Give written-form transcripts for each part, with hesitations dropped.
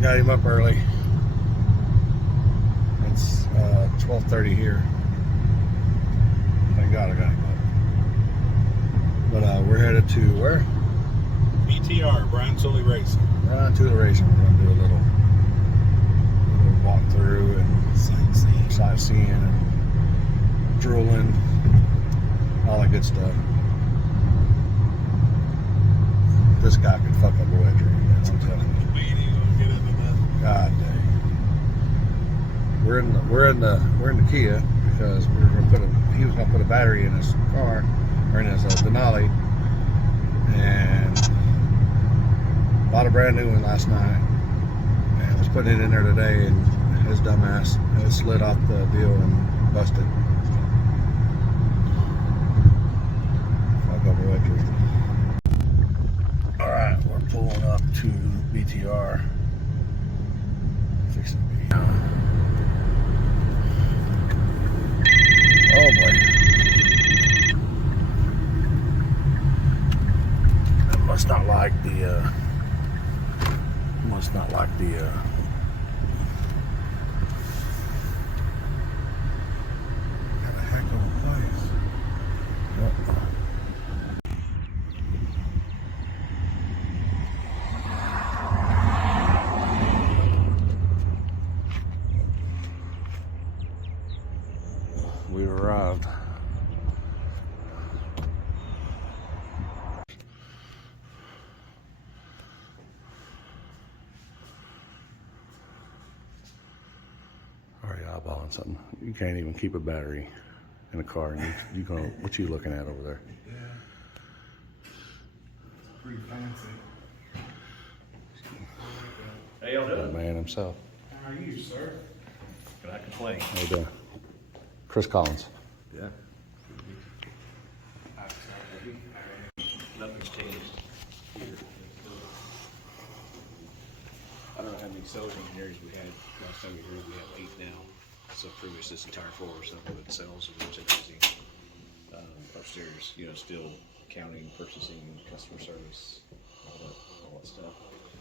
Got him up early. It's 12:30 here. Thank God I got him up. But we're headed to where? BTR, Brian Tooley Racing. Tooley Racing. We're gonna do a little walk through and sightseeing and drooling, all that good stuff. This guy could fuck up a wet dream, man. I'm telling you. God dang. We're in the Kia because he was gonna put a battery in his car or in his Denali, and bought a brand new one last night and was putting it in there today, and his dumbass slid off the deal and busted. Fuck up a wet dream. Alright, we're pulling up to BTR. Fixing to be. Oh boy. That must not like the got a heck of a place. Yep. We arrived. Are you eyeballing something? You can't even keep a battery in a car, and you gonna what you looking at over there? Yeah. Pretty fancy. How y'all The doing? man himself. How are you, sir? Can I complain? How you doing? Chris Collins. Yeah. Nothing's changed here. I don't know how many sales engineers we had last time we were here. We have 8 now. So previous this entire floor or something with sales and merchandising. Upstairs, still accounting, purchasing, customer service, all that stuff.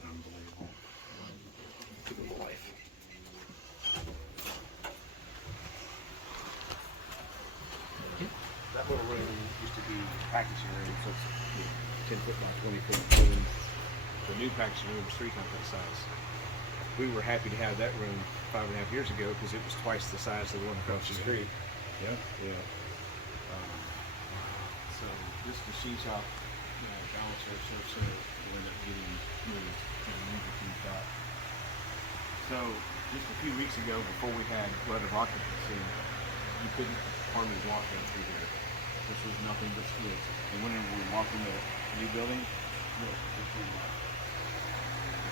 Unbelievable. Typical life. That little room used to be packaging room, so it's 10 foot by 20 foot room. The new packaging room was 3 times that size. We were happy to have that room 5.5 years ago because it was twice the size of the one across the street. Yeah. Yeah. So this machine shop, balance our service center will end up getting moved to the new machine shop. So just a few weeks ago, before we had letter of occupancy, you couldn't hardly walk in through here. This was nothing but skids. And whenever we walked in the new building, look, there's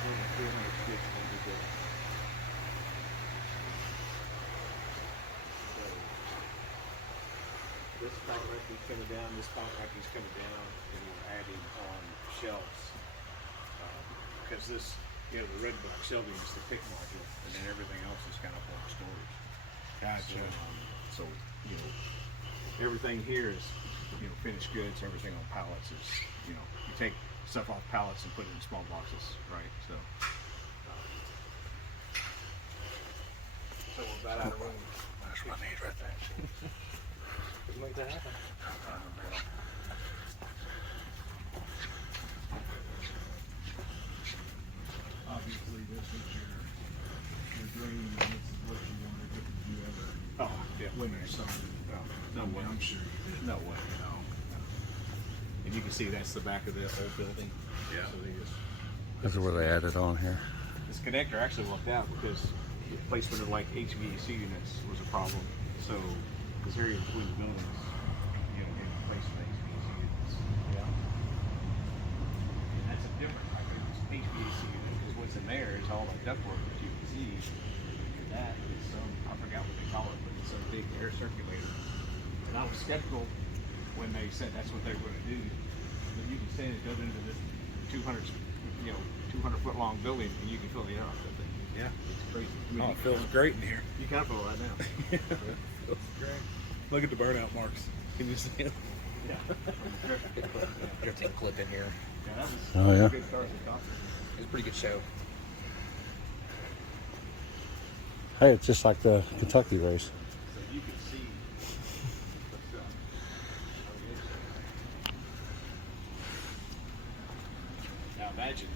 over 300 skids in the new building. This pallet racking's coming down, this pallet racking's coming down, and we're adding on shelves. Because this, the red book shelving is the pick module, and then everything else is kind of on storage. Gotcha. So, everything here is, finished goods, everything on pallets is, you take stuff off pallets and put it in small boxes, right? So we're about out of room. That's what I need right there. Couldn't make that happen. Obviously, this is your dream, and this is what you wanted to do ever. Oh, yeah. When you started. No way. I'm sure you did. No way. No. And you can see that's the back of the old building. Yeah. So This is where they added on here. this connector actually worked out because the placement of like HVAC units was a problem. So this area between the buildings, in place of HVAC units. Yeah. And that's a different type of HVAC unit because what's in there is all the ductwork that you can see. And that is I forgot what they call it, but it's a big air circulator. And I was skeptical when they said that's what they were going to do. But you can stand it goes into this 200 foot long building and you can feel the air off that thing. Yeah, it's crazy. Oh, it feels great in here. You kind of feel it right now. It feels great. Look at the burnout marks. Can you see them? Yeah. Drifting clip in here. Yeah, that was Oh, yeah. good cars and coffee. It was a pretty good show. Hey, it's just like the Kentucky race. So you can see the stuff. Now imagine,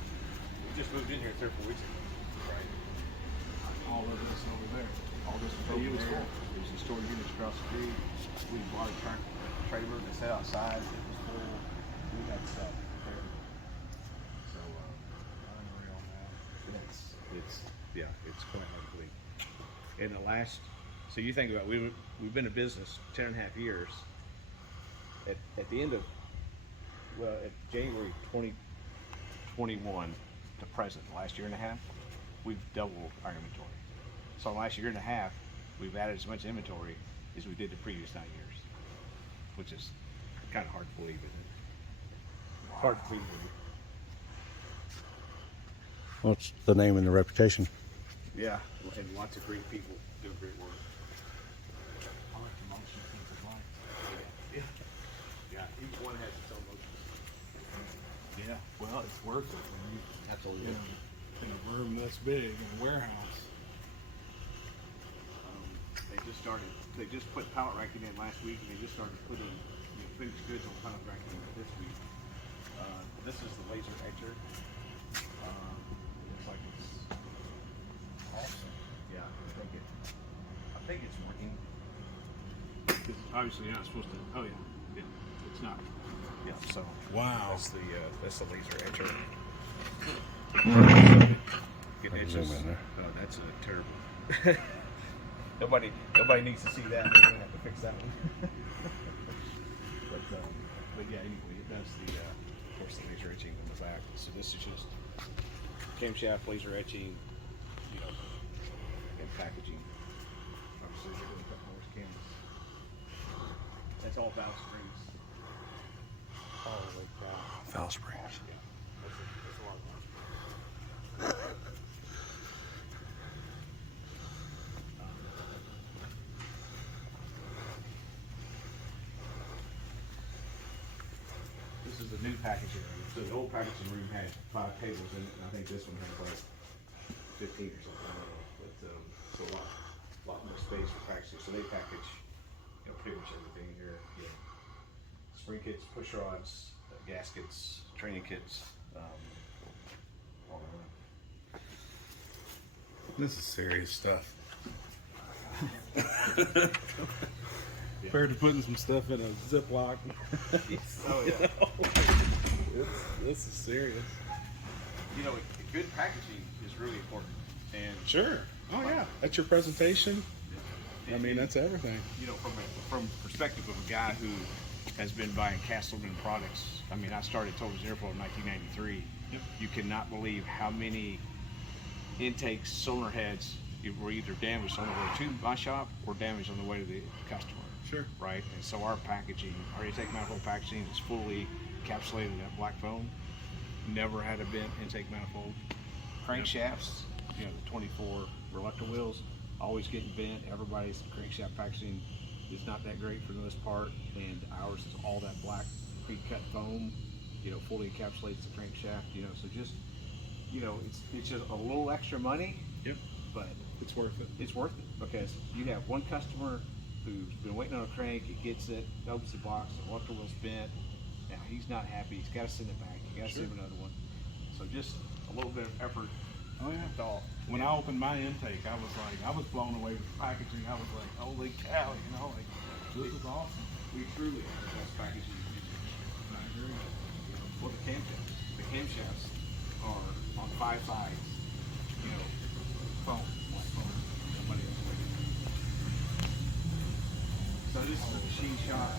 we just moved in here 3 or 4 weeks ago, right? All of this over there. All this It over was there. full. There's a storage units across the street. We bought a trailer that sat outside. It was full. We had stuff there. So, unreal, man. It's quite hard to believe. In the last, so you think about, we've been in business 10 and a half years. At the end of, well, at January 2021 to present, the last year and a half, we've doubled our inventory. So in the last year and a half, we've added as much inventory as we did the previous 9 years, which is kind of hard to believe, isn't it? Hard to believe. What's the name and the reputation? Yeah, and lots of great people doing great work. I like the motion sensor lights. Yeah, each one has its own motion. Yeah, well, it's worth it when you, Absolutely. in a room this big in a warehouse. They just put pallet racking in last week, and they just started putting finished goods on pallet racking this week. This is the laser etcher. Looks like it's awesome. Yeah, I think it's working. Because obviously you're not supposed to, oh yeah, it's not. Yeah, so Wow. that's the laser etcher. Good I can etches. zoom in there. Oh, that's terrible. Nobody needs to see that. They're gonna have to fix that one. but yeah, anyway, it does of course, the laser etching on the back. So this is just camshaft laser etching, and packaging. Obviously, they're going to cut more cameras. That's all valve springs. Holy cow. Valve springs. Yeah, that's a lot of valve springs. This is the new packaging room. So the old packaging room had 5 tables in it, and I think this one has like 15 or something. I don't know. But so a lot more space for packaging. So they package, pretty much everything in here. Spring kits, push rods, gaskets, training kits, all around. This is serious stuff. Compared to putting some stuff in a Ziploc. Oh yeah. This is serious. Good packaging is really important. And Sure. Oh yeah. That's your presentation. I mean, that's everything. From perspective of a guy who has been buying Castleman products. I mean, I started Total Zero in 1993. Yep. You cannot believe how many intake cylinder heads were either damaged on the way to my shop or damaged on the way to the customer. Sure. Right? And so our packaging, our intake manifold packaging is fully encapsulated in that black foam. Never had a bent intake manifold. Crankshafts, the 24 reluctant wheels, always getting bent. Everybody's crankshaft packaging is not that great for the most part, and ours is all that black pre-cut foam, fully encapsulates the crankshaft, so just, it's just a little extra money. Yep. But It's worth it. it's worth it because you have one customer who's been waiting on a crank, he gets it, opens the box, the electrical wheel's bent. Now he's not happy, he's got to send it back, you got to Sure. send him another one. So just a little bit of effort. Oh yeah. Thought. When I opened my intake, I was blown away with the packaging. I was like, holy cow, this is awesome. We truly have the best packaging in the industry. I agree. Well, the camshafts are on 5 sides, foam, like foam. Nobody else makes it. So this is a machine shop.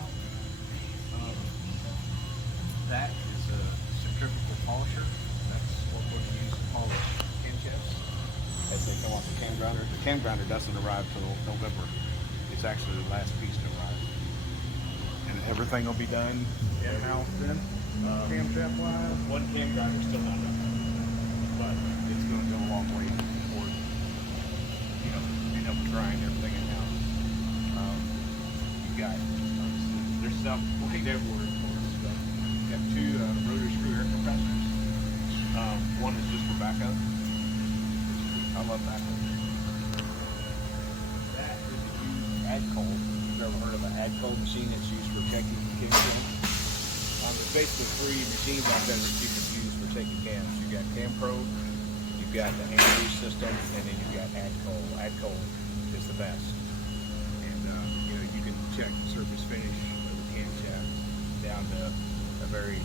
That is a centrifugal polisher. That's what we're going to use to polish camshafts as they come off the cam grinder. The cam grinder doesn't arrive till November. It's actually the last piece to arrive. And everything will be done in-house then? Camshaft wise? One cam grinder is still not done, but it's going to go a long way toward, being able to grind everything in house. You got there's stuff like everywhere for us. You have 2 rotary screw air compressors. One is just for backup. I love backup. Adcoal. You've ever heard of an Adcoal machine that's used for checking cam? There's basically three machines out there that you can use for checking cams. You've got Cam Pro, you've got the Andrew system, and then you've got Adcoal. Adcoal is the best. And you know, you can check surface finish of the camshaft down to a very,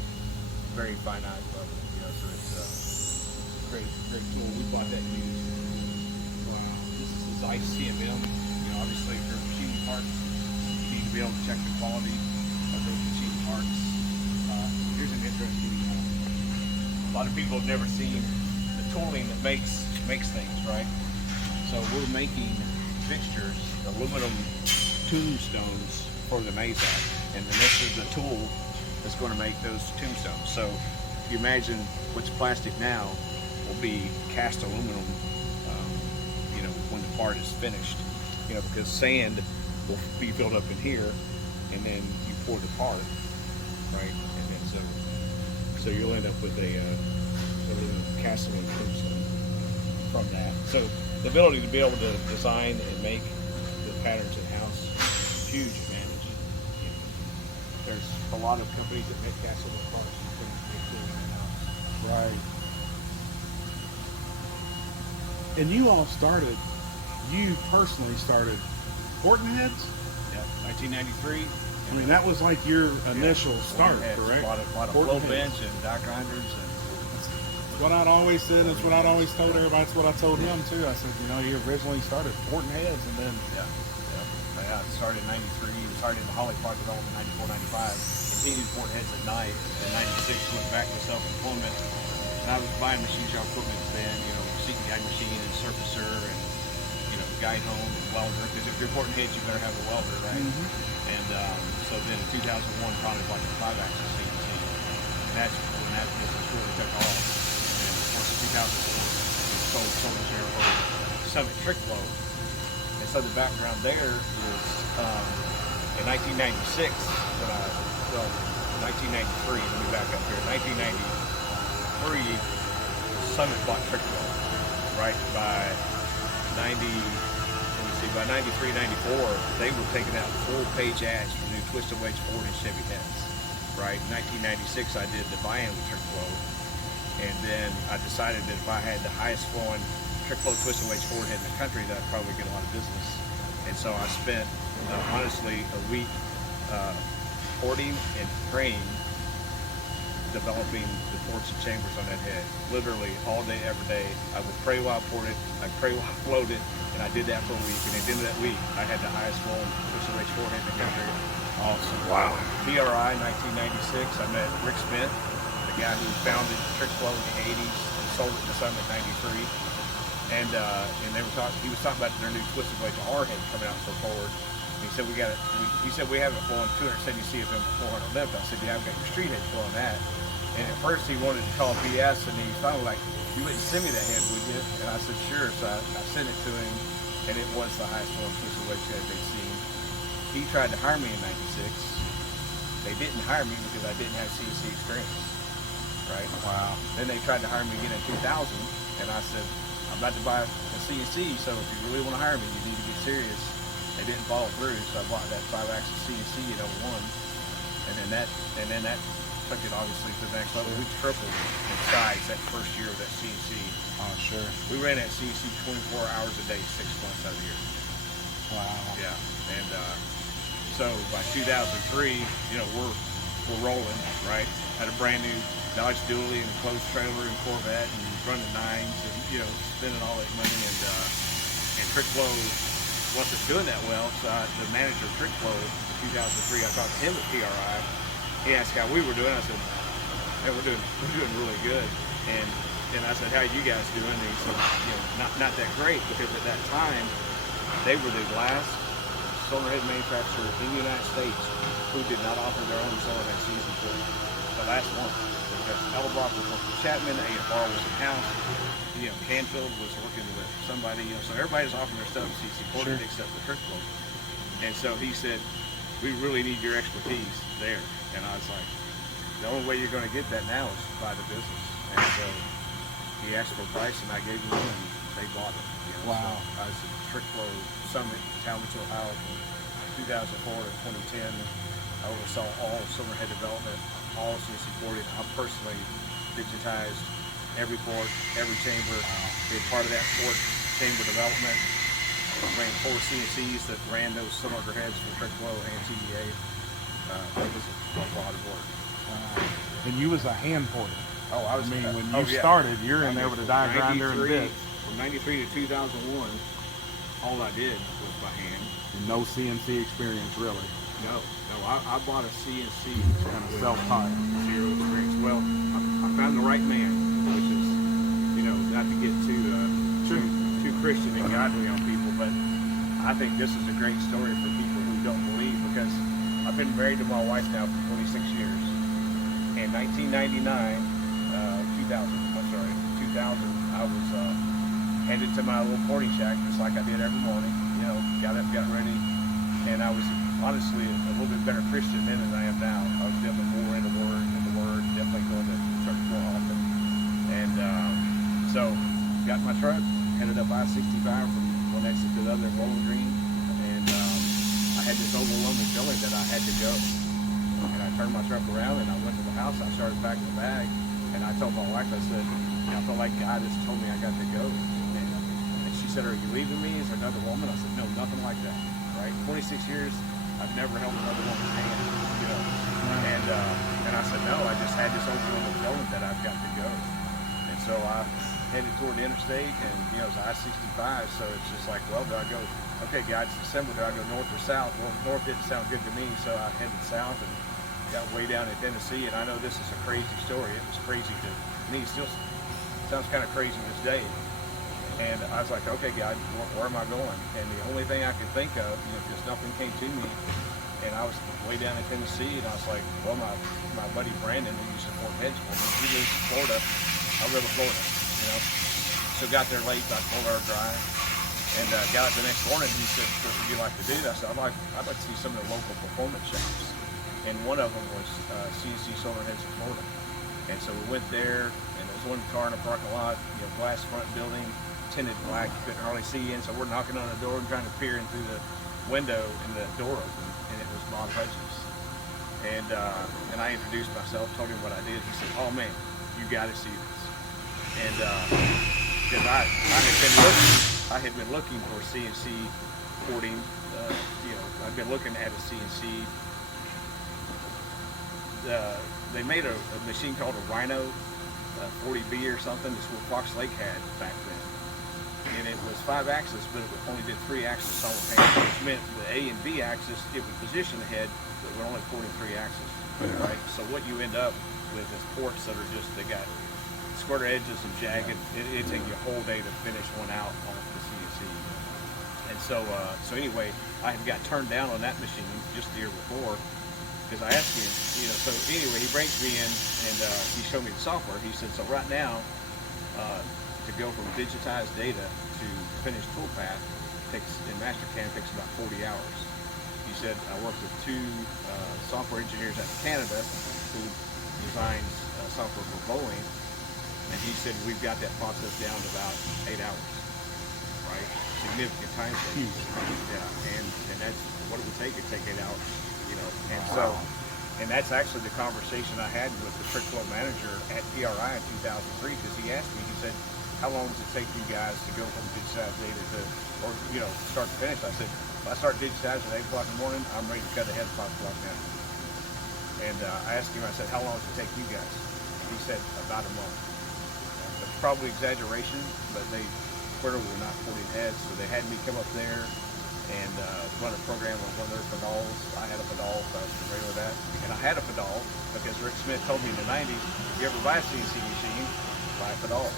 very finite level. You know, so it's a great tool. We bought that used. This is ICE CMM. You know, obviously, if you're machining parts, you need to be able to check the quality of those machine parts. Here's an interesting. A lot of people have never seen the tooling that makes things, right? So we're making fixtures, aluminum tombstones for the Mazak, and then this is the tool that's going to make those tombstones. So if you imagine what's plastic now will be cast aluminum, you know, when the part is finished, you know, because sand will be built up in here, and then you pour the part, right, and then so you'll end up with a cast aluminum tombstone from that. So the ability to be able to design and make the patterns in-house, huge advantage. You know, there's a lot of companies that make cast aluminum parts and couldn't make tooling in-house. Right. And you all started, you personally started Horton Heads? Yeah, 1993. I mean, that was like your initial start, correct? A lot of flow bench and die grinders. And what I'd always said, it's what I'd always told everybody, it's what I told him too. I said, you know, he originally started Horton Heads and then... Yeah, it started in 93. It started in the Holly Park development in 94, 95. Continued Horton Heads at night. In 96, went back to self-employment. And I was buying machine shop equipment then, you know, CTI machine and surfacer and, you know, guide home and welder. Because if you're Horton Heads, you better have a welder, right? Mm-hmm. And so then in 2001, founded like a 5-axis CNC. And that's when that business really took off. And of course, in 2004, we sold the share of Summit Trick Flow. And so the background there is in 1996, when 1993, let me back up here. 1993, Summit bought Trick Flow, right? By 93, 94, they were taking out full-page ads for new twisted wedge Ford and Chevy heads, right? In 1996, I did the buy-in with Trick Flow, and then I decided that if I had the highest flowing Trick Flow twisted wedge Ford head in the country, that I'd probably get a lot of business. And so I spent, honestly, a week porting and praying, developing the ports and chambers on that head, literally all day, every day. I would pray while I poured it, I'd pray while I flowed it, and I did that for a week. And at the end of that week, I had the highest flowing twisted wedge Ford head in the country. Awesome. Wow. PRI 1996, I met Rick Smith, the guy who founded Trick Flow in the 80s and sold it to Summit in 93. And they were talking. He was talking about their new twisted wedge R head coming out for Ford. And he said he said we have it flowing 270 CFM for 400 lift. I said, yeah, I've got your street head flowing that. And at first he wanted to call BS, and he finally like, you wouldn't send me that head, would you? And I said, sure. So I sent it to him, and it was the highest flowing twisted wedge head they'd seen. He tried to hire me in 96. They didn't hire me because I didn't have CNC experience, right? Wow. Then they tried to hire me again in 2000, and I said, I'm about to buy a CNC, so if you really want to hire me, you need to get serious. They didn't follow through, so I bought that 5-axis CNC in 01, and then that took it obviously to the next level. We tripled in size that first year of that CNC. Oh, sure. We ran that CNC 24 hours a day, 6 months out of the year. Wow. Yeah, and so by 2003, you know, we're rolling, right? Had a brand new Dodge Dually and enclosed trailer and Corvette and running 9s and, you know, spending all that money, and Trick Flow wasn't doing that well. So the manager of Trick Flow in 2003, I talked to him at PRI. He asked how we were doing. I said, hey, we're doing really good. And I said, how are you guys doing? And he said, you know, not that great, because at that time they were the last solar head manufacturer in the United States who did not offer their own solar head season for the last one. Because Elbrock was working with Chapman, AFR was in-house, you know, Canfield was working with somebody, you know, so everybody's offering their stuff to support it except for Trick Flow. And so he said, we really need your expertise there. And I was like, the only way you're going to get that now is by the business. And so he asked for a price, and I gave him one, and they bought it. You know? Wow. So I was at Trick Flow Summit, Talmadge, Ohio, from 2004 to 2010, I oversaw all cylinder head development, all CNC porting. I personally digitized every port, every chamber, being part of that port chamber development. I ran 4 CNCs that ran those cylinder heads for Trick Flow and TDA. It was a lot of work. And you was a hand porter. Oh, I When you yeah. started, you're in there with a die grinder and 93 bit. From 93 to 2001, all I did was by hand. And no CNC experience, really. No, I bought a CNC Kind of self-taught. zero experience. Well, I found the right man, which is, not to get too Christian and godly on people, but I think this is a great story for people who don't believe, because I've been married to my wife now for 26 years. In 1999, 2000, I was headed to my little porting shack, just like I did every morning. Got up, got ready, and I was honestly a little bit better Christian then than I am now. I was definitely more in the Word, definitely going to church more often. And so, got my truck, headed up I-65 from one exit to the other in Bowling Green, and I had this overwhelming feeling that I had to go. And I turned my truck around and I went to the house. I started packing the bag, and I told my wife, I said, I feel like God just told me I got to go. And she said, "Are you leaving me? Is there another woman?" I said, "No, nothing like that." Right? 26 years, I've never held another woman's hand, And I said, "No, I just had this overwhelming feeling that I've got to go." And so I headed toward the interstate, and it was I-65, so it's just like, well, do I go? Okay, God, it's December. Do I go north or south? Well, north didn't sound good to me, so I headed south and got way down in Tennessee. And I know this is a crazy story. It was crazy to me. Still sounds kind of crazy this day. And I was like, okay, God, where am I going? And the only thing I could think of, because nothing came to me, and I was way down in Tennessee, and I was like, well, my buddy Brandon, who used to port heads for me, he lives in Florida. I live in Florida, So got there late, about 12-hour drive, and got up the next morning. He said, "What would you like to do?" I said, I'd like to see some of the local performance shops. And one of them was CNC Solar Heads in Florida. And so we went there, and there was one car in the parking lot, glass front building, tinted black, you couldn't hardly see in. So we're knocking on the door and trying to peer in through the window, and the door opened, and it was Bob Hutchins. And I introduced myself, told him what I did. He said, "Oh man, you got to see this." And because I had been looking for CNC porting. I've been looking at a CNC. They made a machine called a Rhino 40B or something. That's what Fox Lake had back then. And it was 5 axis, but it only did 3 axis simultaneously, which meant the A and B axis, it would position the head, but we're only porting 3 axis, right? So what you end up with is ports that are just, they got square edges and jagged. It take you a whole day to finish one out off the CNC. And so anyway, I had got turned down on that machine just the year before, because I asked him, so anyway, he brings me in, and he showed me the software. He said, so right now, to go from digitized data to finished toolpath in Mastercam takes about 40 hours. He said, I worked with 2 software engineers out of Canada who designs software for Boeing, and he said, we've got that process down to about 8 hours, right? Significant time savings. Yeah, and that's what it would take. It'd take 8 hours. And so, and that's actually the conversation I had with the Trick Flow manager at PRI in 2003, because he asked me, he said, how long does it take you guys to go from digitized data to, or, start to finish? I said, if I start digitizing at 8 o'clock in the morning, I'm ready to cut ahead at 5 o'clock now. And I asked him, I said, how long does it take you guys? He said, about a month. That's probably exaggeration, but they clearly were not porting heads, so they had me come up there and run a program on one of their pedals. I had a pedal, so I was familiar with that. And I had a pedal because Rick Smith told me in the 90s, if you ever buy a CNC machine, buy a pedal.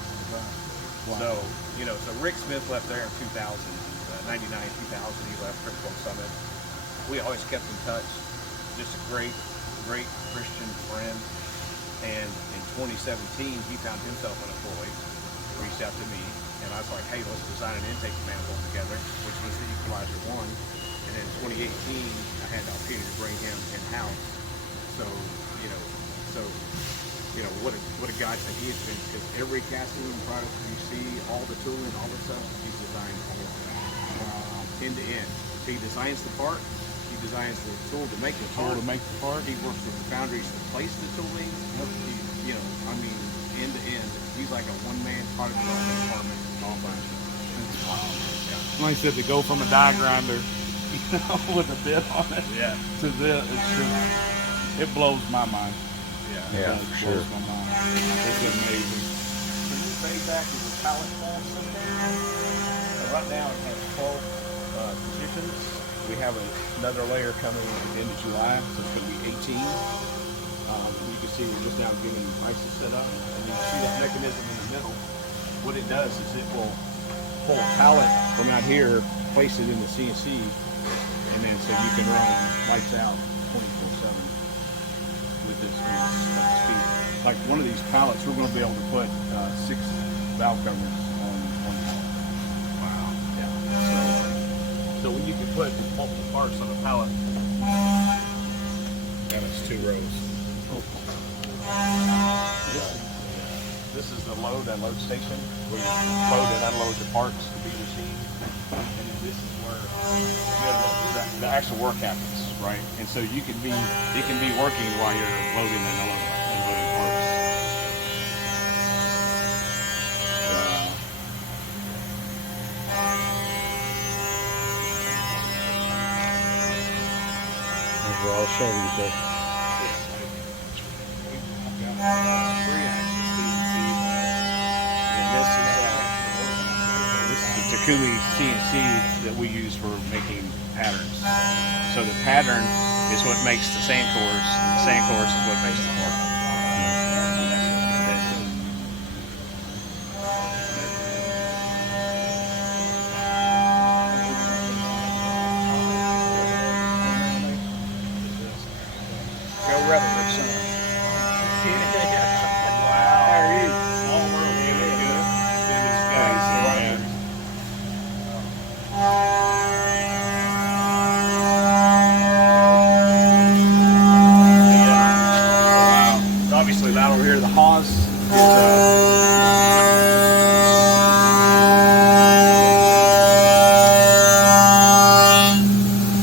Wow. So, so Rick Smith left there in 2000, 99, 2000, he left Trick Flow Summit. We always kept in touch. Just a great Christian friend. And in 2017, he found himself unemployed, reached out to me, and I was like, hey, let's design an intake manifold together, which was the Equalizer 1. And in 2018, I had the opportunity to bring him in-house. So, what a God that he has been, because every casting room product you see, all the tooling, all the stuff, he's designed all of that, end to end. So he designs the part, he designs the tool to make the Tool part. to make the part. He works with the foundries to place the tooling. He, I mean, end to end. He's like a one-man product development department. All by himself. Wow. Yeah. Like I said, to go from a die grinder, with a bit on it, to this, it blows my mind. Yeah, It for sure. blows my mind. It's amazing. The new Bayback is a pallet form system. Right now it has 12 positions. We have another layer coming at the end of July, so it's going to be 18. You can see we're just now getting ISIS set up, and you can see that mechanism in the middle. What it does is it will pull a pallet from out here, place it in the CNC, and then so you can run lights out 24/7 with this speed. Like one of these pallets, we're going to be able to put 6 valve covers on one pallet. Wow. Yeah. So when you can put multiple parts on a pallet, And it's 2 rows. this is the load and load station where you load and unload the parts to be machined. And then this is where the actual work happens, right? And so it can be working while you're loading and unloading parts. We're all showing you this. This is the Tooley CNC that we use for making patterns. So the pattern is what makes the sand cores, and the sand cores is what makes the part. Go Rutherford, son. Obviously, that over here, the Haas is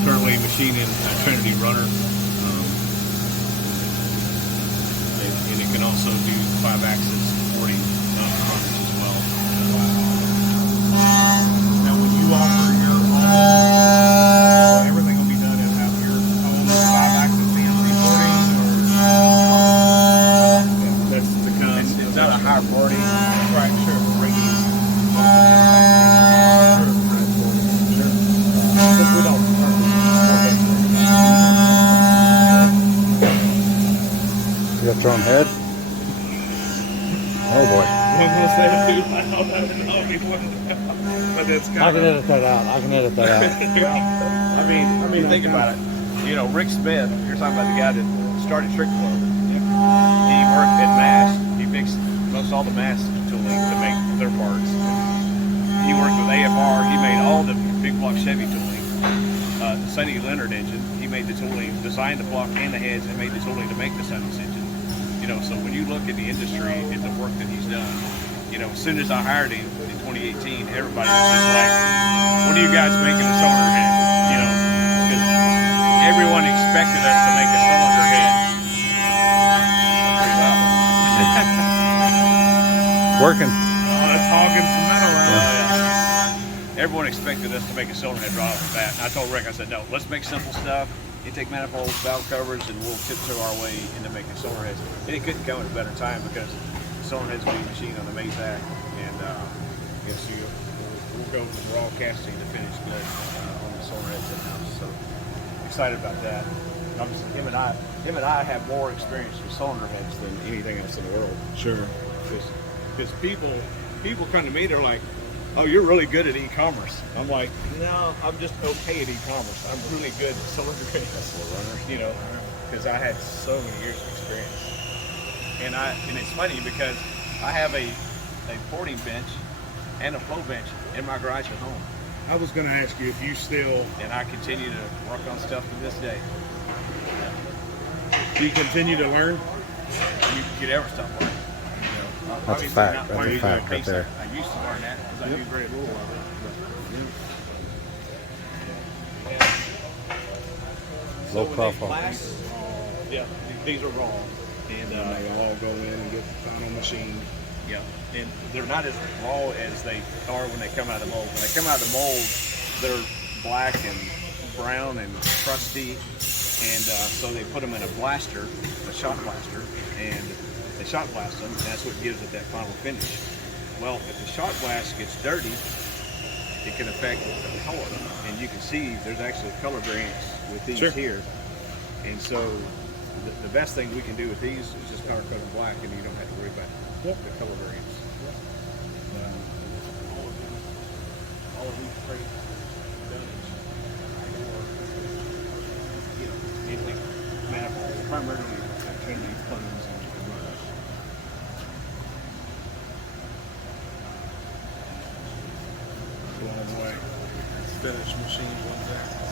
currently machining a Trinity runner, and it can also do 5-axis 40 runners as well. Now, when you offer your own, everything will be done out your own 5-axis CNC porting, That's the kind. It's not a high priority. right? Sure. We don't. You got your own head? Oh boy. I'm gonna say it too loud. I don't know, but it's I kind can of. edit that out. I can edit that out. I mean, think about it. You know, Rick Smith. You're talking about the guy that started Trick Club. He worked at Mast. He fixed most all the Mast tooling to make their parts. He worked with AFR. He made all the big block Chevy tooling. The Sonny Leonard engine. He made the tooling, designed the block and the heads, and made the tooling to make the Sonny's engine. You know, so when you look at the industry and the work that he's done, you know, as soon as I hired him in 2018, everybody was just like, "When are you guys making a cylinder head?" You know, because everyone expected us to make a cylinder head. Pretty loud. Working. Oh, it's hogging some metal out. Everyone expected us to make a cylinder head right off the bat. And I told Rick, I said, no, let's make simple stuff. Intake manifolds, valve covers, and we'll tiptoe our way into making cylinder heads. And it couldn't come at a better time because cylinder heads will be machined on the Mazak. And so we'll go from raw casting to finished good on the cylinder heads in-house. So excited about that. And obviously, him and I have more experience with cylinder heads than anything else in the world. Sure. Because people come to me, they're like, "Oh, you're really good at e-commerce." I'm like, No, I'm just okay at e-commerce. I'm really good at cylinder heads, you know, because I had so many years of experience. And it's funny because I have a porting bench and a flow bench in my garage at home, I was going to ask you if you still. and I continue to work on stuff to this day. Do you continue to learn? You could ever stop learning. You know, That's a obviously fact. not That's a learning fact at the right pace there. I used to learn that because I knew very little of it. Low when profile. they blast, yeah, these are raw, and And they all go in and get final machined. yeah, and they're not as raw as they are when they come out of the mold. When they come out of the mold, they're black and brown and crusty, and so they put them in a blaster, a shot blaster, and they shot blast them, and that's what gives it that final finish. Well, if the shot blast gets dirty, it can affect the color, and you can see there's actually color variants with these here. And so the best thing we can do with these is just powder coat them black, and you don't have to worry about the color variants. All of these crates done anything manifold, primarily changing plugs and runners. Blown away. Finished machine ones there.